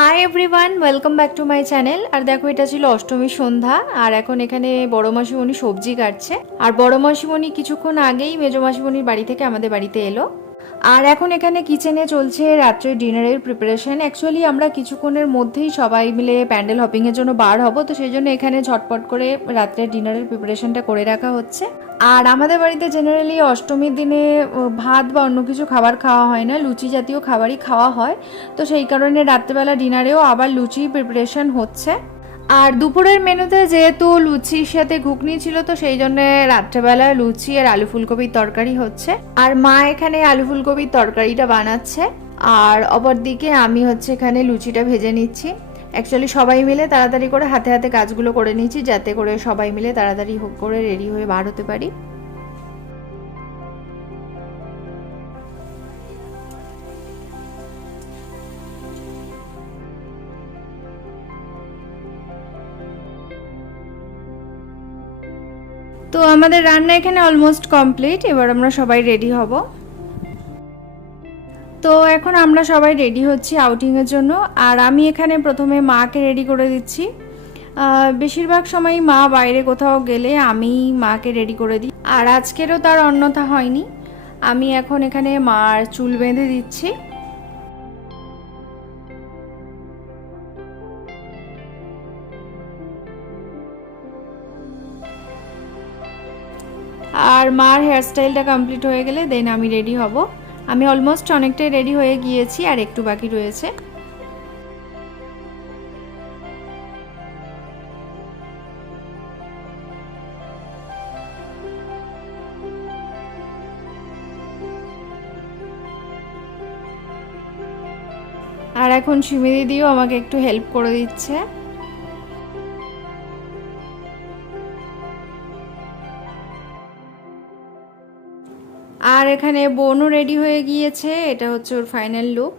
High everyone, welcome back to my channel. আর দেখো, এটা ছিল অষ্টমীর সন্ধ্যা। আর এখন এখানে বড় মাসিমণি সবজি কাটছে। আর বড় মাসিমণি কিছুক্ষণ আগেই মেজো মাসিমণির বাড়ি থেকে আমাদের বাড়িতে এলো। আর এখন এখানে কিচেনে চলছে রাত্রে ডিনারের প্রিপারেশন। অ্যাকচুয়ালি আমরা কিছুক্ষণের মধ্যেই সবাই মিলে প্যান্ডেল হপিংয়ের জন্য বার হব, তো সেই জন্য এখানে ঝটপট করে রাত্রে ডিনারের প্রিপারেশনটা করে রাখা হচ্ছে। আর আমাদের বাড়িতে জেনারেলি অষ্টমীর দিনে ভাত বা অন্য কিছু খাবার খাওয়া হয় না, লুচি জাতীয় খাবারই খাওয়া হয়। তো সেই কারণে রাত্রেবেলা ডিনারেও আবার লুচি প্রিপারেশন হচ্ছে। আর দুপুরের মেনুতে যেহেতু লুচির সাথে ঘুগনি ছিল, তো সেই জন্য রাত্রেবেলা লুচি আর আলু ফুলকপির তরকারি হচ্ছে। আর মা এখানে আলু ফুলকপির তরকারিটা বানাচ্ছে, আর অপরদিকে আমি এখানে লুচিটা ভেজে নিচ্ছি। অ্যাকচুয়ালি সবাই মিলে তাড়াতাড়ি করে হাতে হাতে কাজগুলো করে নিচ্ছি, যাতে করে সবাই মিলে তাড়াতাড়ি করে রেডি হয়ে বার হতে পারি। তো আমাদের রান্না এখানে অলমোস্ট কমপ্লিট। এবার আমরা সবাই রেডি হব। তো এখন আমরা সবাই রেডি হচ্ছি আউটিংয়ের জন্য। আর আমি এখানে প্রথমে মাকে রেডি করে দিচ্ছি। বেশিরভাগ সময় মা বাইরে কোথাও গেলে আমি মাকে রেডি করে দিই, আর আজকেরও তার অন্যথা হয়নি। আমি এখন এখানে মার চুল বেঁধে দিচ্ছি। আর মার হেয়ারস্টাইলটা কমপ্লিট হয়ে গেলে দেন আমি রেডি হব। আমি অলমোস্ট অনেকটাই রেডি হয়ে গিয়েছি, আর একটু বাকি রয়েছে। আর এখন সিমি দিদিও আমাকে একটু হেল্প করে দিচ্ছে। আর এখানে বোনও রেডি হয়ে গিয়েছে, এটা হচ্ছে ওর final look.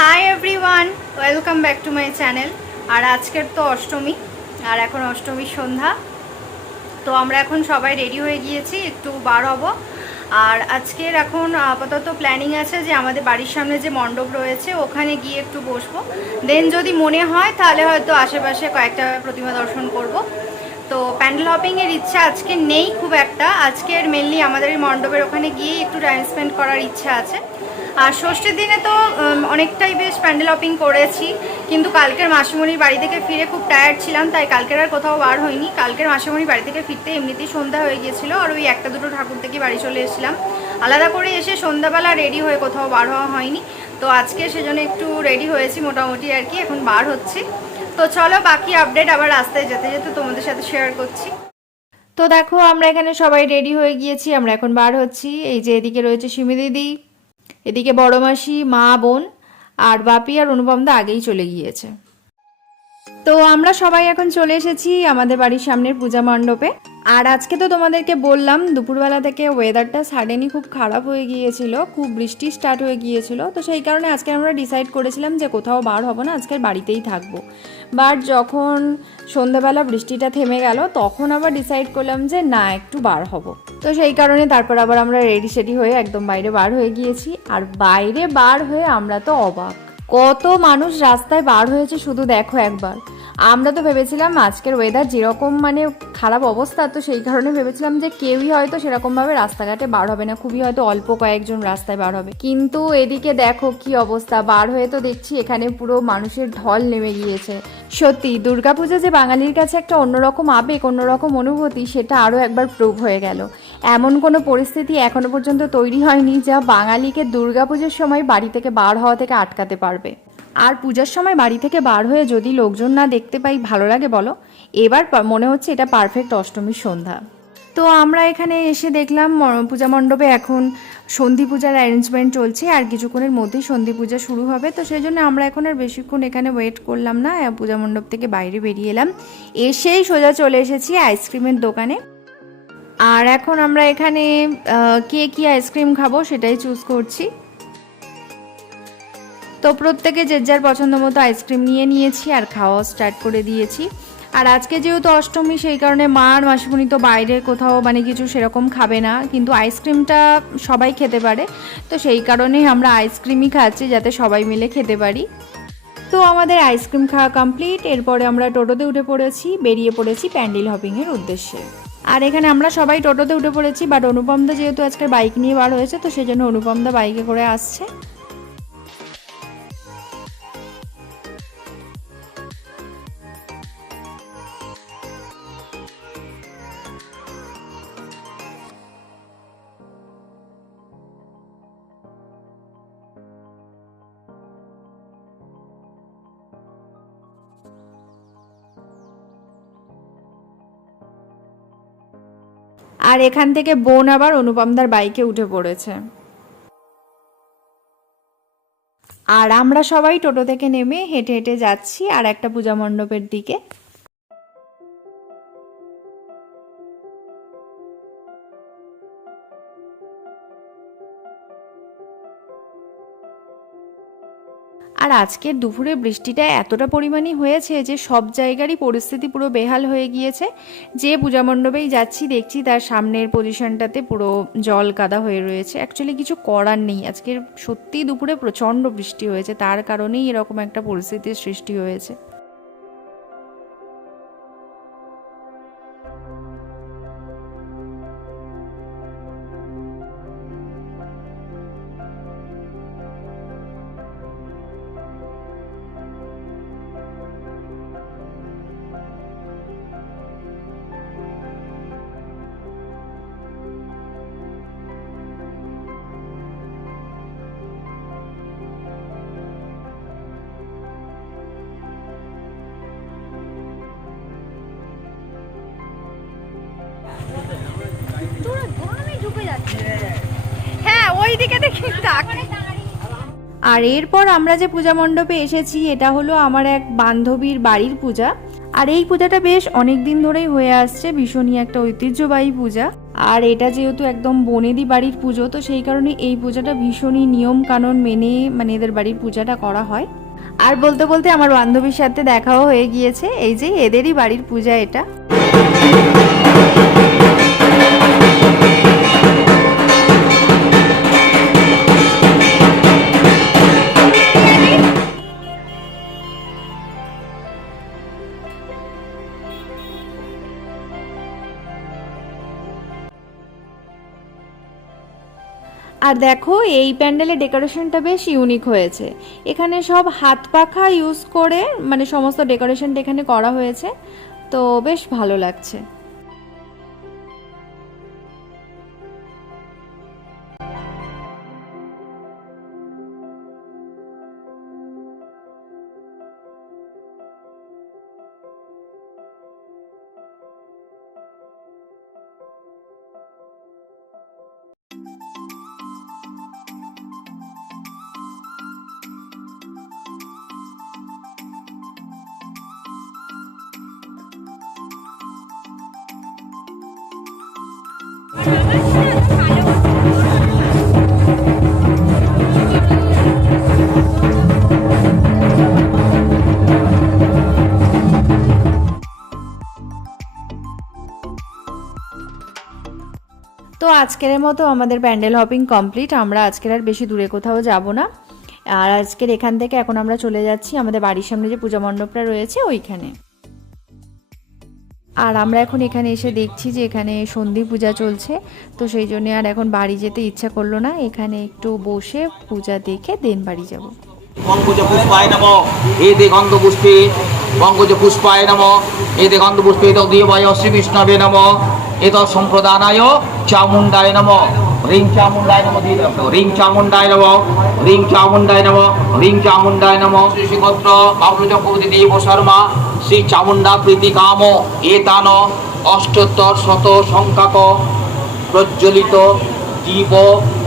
Hi everyone, welcome back to my channel. আর আজকের তো অষ্টমী, আর এখন অষ্টমীর সন্ধ্যা। তো আমরা এখন সবাই রেডি হয়ে গিয়েছি, একটু বার হব। আর আজকের এখন আপাতত প্ল্যানিং আছে যে আমাদের বাড়ির সামনে যে মণ্ডপ রয়েছে ওখানে গিয়ে একটু বসবো। দেন যদি মনে হয় তাহলে হয়তো আশেপাশে কয়েকটা প্রতিমা দর্শন করব। তো প্যান্ডেল হপিংয়ের ইচ্ছা আজকে নেই খুব একটা। আজকের মেনলি আমাদের এই মণ্ডপের ওখানে গিয়ে একটু টাইম স্পেন্ড করার ইচ্ছা আছে। আর ষষ্ঠীর দিনে তো অনেকটাই বেশ প্যান্ডেল হপিং করেছি, কিন্তু কালকের মাসিমণির বাড়ি থেকে ফিরে খুব টায়ার্ড ছিলাম, তাই কালকের আর কোথাও বার হয়নি। কালকের মাসিমণির বাড়ি থেকে ফিরতে এমনিতেই সন্ধ্যা হয়ে গিয়েছিল, আর ওই একটা দুটো ঠাকুর থেকে বাড়ি চলে এসেছিলাম। আলাদা করে এসে সন্ধ্যাবেলা রেডি হয়ে কোথাও বার হওয়া হয়নি। তো আজকে সেজন্য একটু রেডি হয়েছি মোটামুটি আর কি, এখন বার হচ্ছি। তো চলো বাকি আপডেট আবার রাস্তায় যেতে যেতে তোমাদের সাথে শেয়ার করছি। তো দেখো, আমরা এখানে সবাই রেডি হয়ে গিয়েছি, আমরা এখন বার হচ্ছি। এই যে এদিকে রয়েছে সিমি দিদি, এদিকে বড় মাসি, মা, বোন, আর বাপি আর অনুপমদা আগেই চলে গিয়েছে। তো আমরা সবাই এখন চলে এসেছি আমাদের বাড়ির সামনের পূজা মণ্ডপে। আর আজকে তো তোমাদেরকে বললাম দুপুরবেলা থেকে ওয়েদারটা সাডেনই খুব খারাপ হয়ে গিয়েছিল, খুব বৃষ্টি স্টার্ট হয়ে গিয়েছিল। তো সেই কারণে আজকে আমরা ডিসাইড করেছিলাম যে কোথাও বার হব না, আজকের বাড়িতেই থাকবো। বাট যখন সন্ধ্যাবেলা বৃষ্টিটা থেমে গেল, তখন আবার ডিসাইড করলাম যে না, একটু বার হব। তো সেই কারণে তারপর আবার আমরা রেডি সেডি হয়ে একদম বাইরে বার হয়ে গিয়েছি। আর বাইরে বার হয়ে আমরা তো অবাক, কত মানুষ রাস্তায় বার হয়েছে শুধু দেখো একবার। আমরা তো ভেবেছিলাম আজকের ওয়েদার যেরকম খারাপ অবস্থা, তো সেই কারণে ভেবেছিলাম যে কেউই হয়তো সেরকমভাবে রাস্তাঘাটে বার হবে না, খুবই হয়তো অল্প কয়েকজন রাস্তায় বার হবে। কিন্তু এদিকে দেখো কি অবস্থা, বার হয়ে তো দেখছি এখানে পুরো মানুষের ঢল নেমে গিয়েছে। সত্যি দুর্গাপূজা যে বাঙালির কাছে একটা অন্যরকম আবেগ, অন্যরকম অনুভূতি, সেটা আরও একবার প্রুভ হয়ে গেল। এমন কোনো পরিস্থিতি এখনো পর্যন্ত তৈরি হয়নি যা বাঙালিকে দুর্গাপূজার সময় বাড়ি থেকে বার হওয়া থেকে আটকাতে পারবে। আর পূজার সময় বাড়ি থেকে বার হয়ে যদি লোকজন না দেখতে পাই, ভালো লাগে বলো? এবার মনে হচ্ছে এটা পারফেক্ট অষ্টমীর সন্ধ্যা। তো আমরা এখানে এসে দেখলাম পূজা মণ্ডপে এখন সন্ধি পূজার অ্যারেঞ্জমেন্ট চলছে, আর কিছুক্ষণের মধ্যেই সন্ধি পূজা শুরু হবে। তো সেই জন্য আমরা এখন আর বেশিক্ষণ এখানে ওয়েট করলাম না, পূজা মণ্ডপ থেকে বাইরে বেরিয়ে এলাম। এসেই সোজা চলে এসেছি আইসক্রিমের দোকানে। আর এখন আমরা এখানে কে কী আইসক্রিম খাবো সেটাই চুজ করছি। তো প্রত্যেকে যে যার পছন্দ মতো আইসক্রিম নিয়ে নিয়েছি আর খাওয়া স্টার্ট করে দিয়েছি। আর আজকে যেহেতু অষ্টমী সেই কারণে মা আর মাসিমণি তো বাইরে কোথাও মানে কিছু সেরকম খাবে না, কিন্তু আইসক্রিমটা সবাই খেতে পারে, তো সেই কারণেই আমরা আইসক্রিমই খাচ্ছি যাতে সবাই মিলে খেতে পারি। তো আমাদের আইসক্রিম খাওয়া কমপ্লিট। এরপরে আমরা টোটোতে উঠে পড়েছি, বেরিয়ে পড়েছি প্যান্ডেল হপিংয়ের উদ্দেশ্যে। আর এখানে আমরা সবাই টোটোতে উঠে পড়েছি, বাট অনুপমদা যেহেতু আজকে বাইক নিয়ে বার হয়েছে তো সেই জন্য অনুপমদা বাইকে করে আসছে। আর এখান থেকে বোন আবার অনুপমদার বাইকে উঠে পড়েছে। আর আমরা সবাই টোটো থেকে নেমে হেঁটে হেঁটে যাচ্ছি আর একটা পূজা মণ্ডপের দিকে। আর আজকের দুপুরে বৃষ্টিটা এতটা পরিমাণে হয়েছে যে সব জায়গারই পরিস্থিতি পুরো বেহাল হয়ে গিয়েছে। যে পূজা মণ্ডপেই যাচ্ছি দেখছি তার সামনের পজিশনটাতে পুরো জল কাদা হয়ে রয়েছে। অ্যাকচুয়ালি কিছু করার নেই, আজকের সত্যিই দুপুরে প্রচণ্ড বৃষ্টি হয়েছে, তার কারণেই এরকম একটা পরিস্থিতির সৃষ্টি হয়েছে। হ্যাঁ ওই দিকে দেখি। আর এরপর আমরা যে পূজা মণ্ডপে এসেছি এটা হলো আমার এক বান্ধবীর বাড়ির পূজা। আর এই পূজাটা বেশ অনেক দিন ধরেই হয়ে আসছে, ভীষণই একটা ঐতিহ্যবাহী পূজা। আর এটা যেহেতু একদম বনেদি বাড়ির পুজো তো সেই কারণে এই পূজাটা ভীষণই নিয়ম কানুন মেনে মানে এদের বাড়ির পূজাটা করা হয়। আর বলতে বলতে আমার বান্ধবীর সাথে দেখাও হয়ে গিয়েছে, এই যে এদেরই বাড়ির পূজা এটা। আর দেখো এই প্যান্ডেলের ডেকোরেশনটা বেশ ইউনিক হয়েছে। এখানে সব হাত পাখা ইউজ করে মানে সমস্ত ডেকোরেশনটা এখানে করা হয়েছে, তো বেশ ভালো লাগছে। তো আজকের মতো আমাদের প্যান্ডেল হপিং কমপ্লিট। আমরা আজকের আর বেশি দূরে কোথাও যাব না। আর আজকের এখান থেকে এখন আমরা চলে যাচ্ছি আমাদের বাড়ির সামনে যে পূজা মণ্ডপটা রয়েছে ওইখানে। আর আমরা এখন এখানে এসে দেখছি যে এখানে সন্ধি পূজা চলছে, তো সেই জন্য আর এখন বাড়ি যেতে ইচ্ছা করলো না, এখানে একটু বসে পূজা দেখে দেন বাড়ি যাব। পঙ্কজ পুষ্পায় নমঃ এতে গন্ধ পুষ্পে পঙ্কজ পুষ্পায় নমঃ এতে গন্ধ পুষ্পে তদীয়বায় শ্রী বিষ্ণবে নমঃ এত সম্প্রদানায় চামুণ্ডায় নমঃ রিং চামুণ্ডায় নমঃ রিং চামুণ্ডায় নমঃ রিং চামুণ্ডায় নমঃ রিং চামুণ্ডায় নমঃ শ্রী শ্রীগোত্র বাবলু চক্রবর্তী দেব শর্মা শ্রী চামুণ্ডা প্রীতি কাম এতান অষ্টোত্তর শত সংখ্যাক প্রজ্বলিত দীপ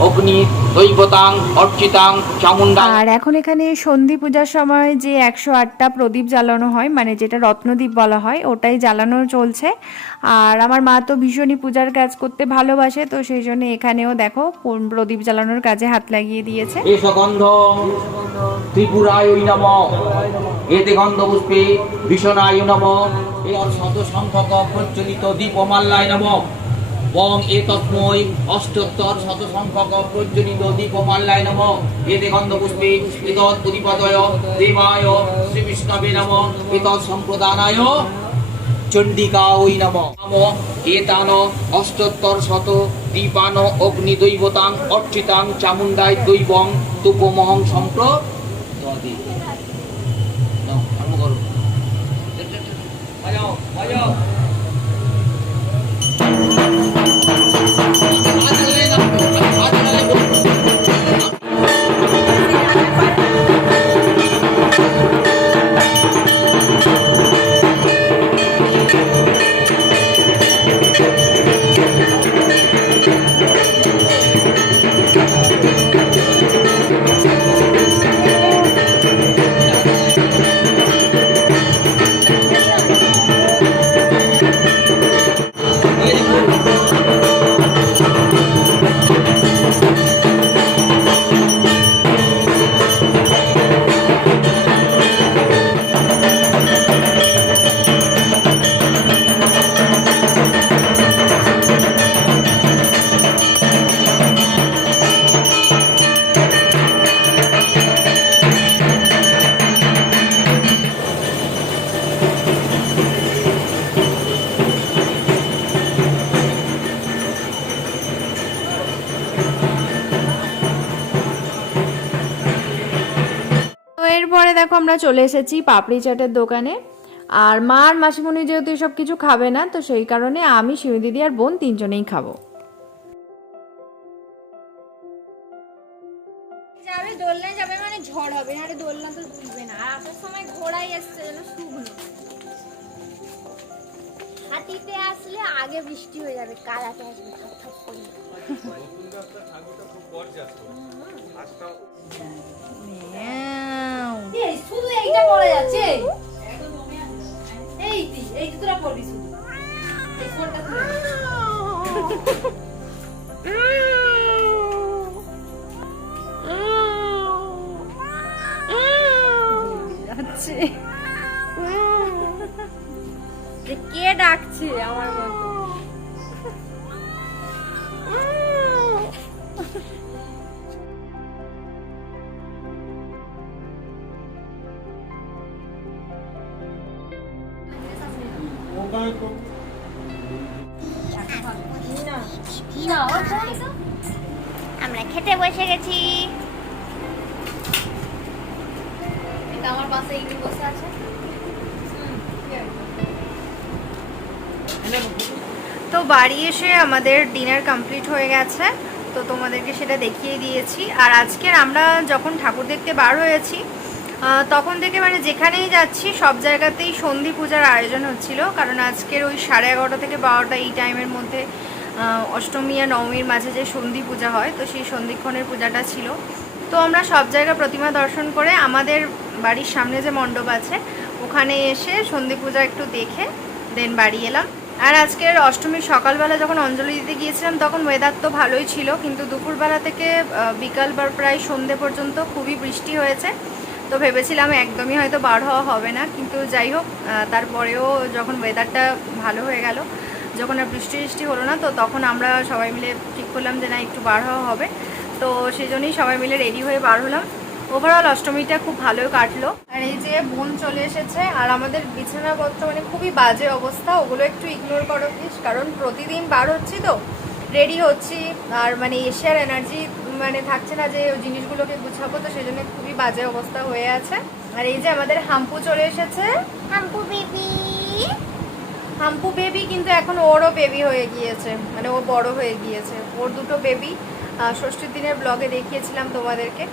অগ্নি দৈবতাং অর্চিতাং চামুণ্ডা। আর এখন এখানে সন্ধি পূজার সময় যে 108টা প্রদীপ জ্বালানো হয় মানে যেটা রত্নদীপ বলা হয় ওটাই জ্বালানো চলছে। আর আমার মা তো ভীষণই পূজার কাজ করতে ভালোবাসে, তো সেই জন্য এখানেও দেখো প্রদীপ জ্বালানোর কাজে হাত লাগিয়ে দিয়েছে। এস গন্ধ ত্রিপুরায় নমঃ এতে গন্ধপুষ্পে ভীষণায় নমঃ এর শত সংখ্যক প্রজ্বলিত দীপমাল্যায় নমঃ বং এতস্মৈ অষ্টোত্তর শত সংখ্যক প্রজ্বলিত দীপমাল্যায় নমঃ এতে গন্ধপুষ্পে এতৎ প্রতিপদয় দেবায় শ্রী বিষ্ণবে নমঃ এতৎ সম্প্রদানায় চণ্ডিকা ওই নমঃ এতান অষ্টোত্তর শত দীপান অগ্নি দৈবতাং অর্চিতাং চামুণ্ডায় দৈবং তুপমহং সম্প্রদাদি। নাও আরম্ভ করো। বাজাও বাজাও। এরপরে দেখো আমরা চলে এসেছি পাপড়ি চাটের দোকানে। আর মা আর মাসিমণি যেহেতু এসব কিছু খাবে না, তো সেই কারণে আমি, শিউলি দিদি আর বোন তিনজনেই খাবো। যাবে দোলনায় যাবে মানে ঝড় হবে, আরে দোলনা তো তুলবে না। আর আসার সময় ঘোড়াই এসছে যেন শুকনো, হাতিতে আসলে আগে বৃষ্টি হয়ে যাবে, কালাতে আসবে থপ থপ করে। শুধু এইটা পড়ে যাচ্ছে, এই তোরা পড়বি শুধু এই ফোনটা তুলে যাচ্ছে। কে ডাকছে আমার মতো? আমরা খেতে বসে গেছি। এটা আমার পাশে একটু বসে আছে। তো বাড়ি এসে আমাদের ডিনার কমপ্লিট হয়ে গেছে, তো তোমাদেরকে সেটা দেখিয়ে দিয়েছি। আর আজকের আমরা যখন ঠাকুর দেখতে বার হয়েছি তখন থেকে মানে যেখানেই যাচ্ছি সব জায়গাতেই সন্ধি পূজার আয়োজন হচ্ছিল, কারণ আজকের ওই 11:30 থেকে 12টা এই টাইমের মধ্যে অষ্টমী আর নবমীর মাঝে যে সন্ধি পূজা হয়, তো সেই সন্ধিক্ষণের পূজাটা ছিল। তো আমরা সব জায়গা প্রতিমা দর্শন করে আমাদের বাড়ির সামনে যে মণ্ডপ আছে ওখানে এসে সন্ধি পূজা একটু দেখে দেন বাড়ি এলাম। আর আজকের অষ্টমীর সকালবেলা যখন অঞ্জলি দিতে গিয়েছিলাম তখন ওয়েদার তো ভালোই ছিল, কিন্তু দুপুরবেলা থেকে বিকাল বা প্রায় সন্ধে পর্যন্ত খুবই বৃষ্টি হয়েছে। তো ভেবেছিলাম একদমই হয়তো বার হওয়া হবে না, কিন্তু যাই হোক তারপরেও যখন ওয়েদারটা ভালো হয়ে গেল, যখন আর বৃষ্টি হলো না, তো তখন আমরা সবাই মিলে ঠিক করলাম যে না একটু বার হওয়া হবে। তো সেই জন্যই সবাই মিলে রেডি হয়ে বার হলাম। ওভারঅল অষ্টমীটা খুব ভালোই কাটলো। আর এই যে বোন চলে এসেছে, আর আমাদের বিছানাপত্র মানে খুবই বাজে অবস্থা, ওগুলো একটু ইগনোর করো প্লিজ, কারণ প্রতিদিন বার হচ্ছি তো রেডি হচ্ছি, আর মানে এসে আর এনার্জি মানে থাকছে না যে জিনিসগুলোকে গুছাবো, তো সেই জন্য খুবই বাজে অবস্থা হয়ে আছে। আর এই যে আমাদের হাম্পু চলে এসেছে, হাম্পু বেবি। হাম্পু বেবি কিন্তু এখন ওরও বেবি হয়ে গিয়েছে, মানে ও বড় হয়ে গিয়েছে, ওর দুটো বেবি ষষ্ঠীর দিনের ব্লগে দেখিয়েছিলাম তোমাদেরকে।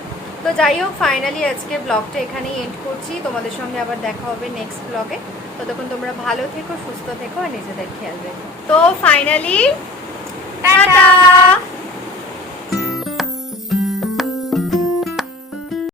তো যাই হোক ফাইনালি আজকে ব্লগটা এখানেই এন্ড করছি, তোমাদের সঙ্গে আবার দেখা হবে নেক্সট ব্লগে। ততক্ষণ তোমরা ভালো থেকো, সুস্থ থেকো আর নিজেদের খেয়াল রেখো। তো ফাইনালি টাটা।